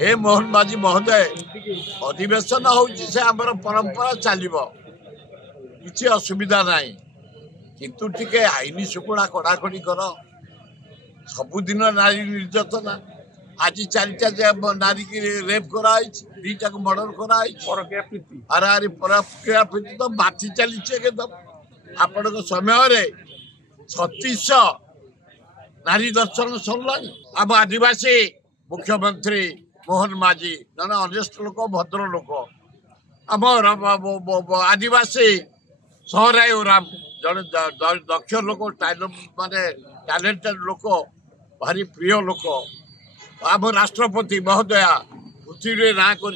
हे मोहन माझी महोदय अधिवेशन होउछि से हमर परंपरा चलिबो किछि असुविधा नाही किंतु टिके आईनी सुकुड़ा कड़ाकड़ी कर सबुदिन नारी निर्यातना आज चारिटा नारी की रेप कराई दीटा को मर्डर कराई अरे प्रक्रिया प्रीति तो बाथी चली एकदम आपण समय 3600 नारी दर्शन सरला अब आदिवासी मुख्यमंत्री मोहन माझी जन अनेस्ट लोक भद्र लोक आम आदिवासी सहराय राम जन दक्ष लोक माने टैलेंटेड लोक भारी प्रिय लोक आम राष्ट्रपति महोदया पृथ्वी ना कर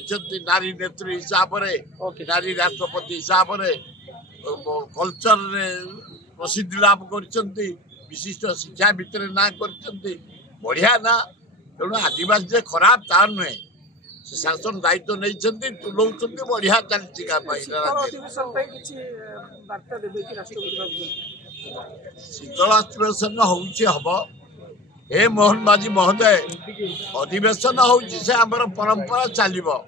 नारी नेत्री हिसाब से नारी राष्ट्रपति हिसाब से कल्चर प्रसिद्धि लाभ कर विशिष्ट शिक्षा भितर ना कर बढ़िया ना तेणु आदिवासी जे खराब ता नुहे से शासन दायित्व नहीं तुलाऊँ बढ़िया चलती शीतल अधिवेशन हम हे मोहन माझी महोदय अधिवेशन होउछि से हमर परंपरा चलिबो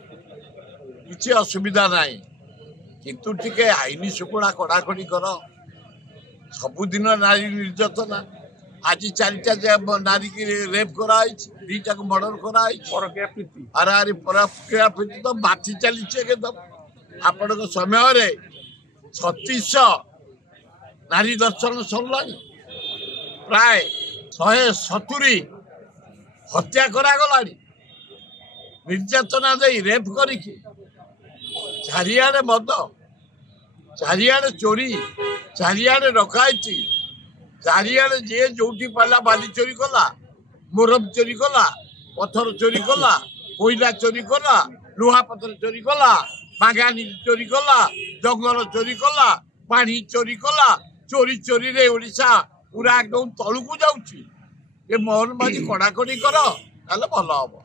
किछि असुविधा नाही किंतु टिके आईनी सुकुड़ा कड़ाकड़ी कर सबुदिन नारी निर्यातना आज चारिटा नारी की रेप कराई दीटा को मर्डर कराई अरे प्रक्रिया प्रीति तो बाथी चली एकदम आपण समय 3600 नारी दर्शन सरला प्राय 170 हत्या करा निर्यातना दे रेप कर चारिआडे मद चारिआडे चोरी चारिआडे डकायती चारिआडे जे जोटी पाला बाली चोरी कला मुरब चोरी कला पत्थर चोरी कला कोईला चोरी कला लुहा पत्थर चोरी कला बागानी चोरी कला जंगल चोरी कला पानी चोरी कला चोरी चोरी रे ओडिशा पूरा एकदम तलू को जाऊँ मोहन माझी कड़ाकड़ी कर भल हम।